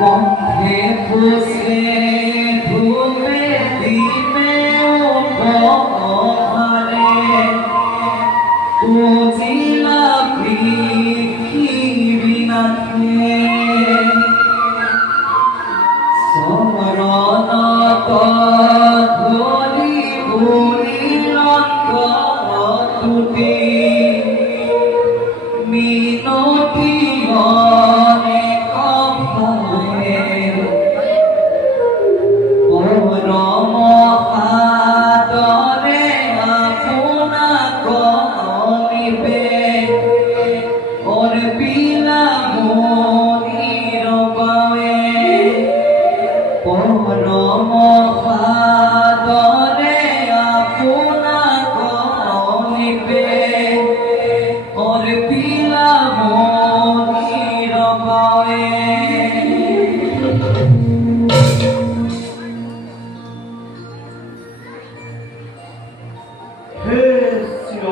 কণ্ঠে বসে ধুবে দিনে উপহারে বুঝিলা পৃথিবীনাথে সমরণ ধরি ভুলিরঙ্গ তুটি মিনতি অনেক ভাবে পরম আদরে আপনা করিবে ওর পিলা মনির বাবে পরম আদরে আপনা করিবে ওর পিলা মনির বাবে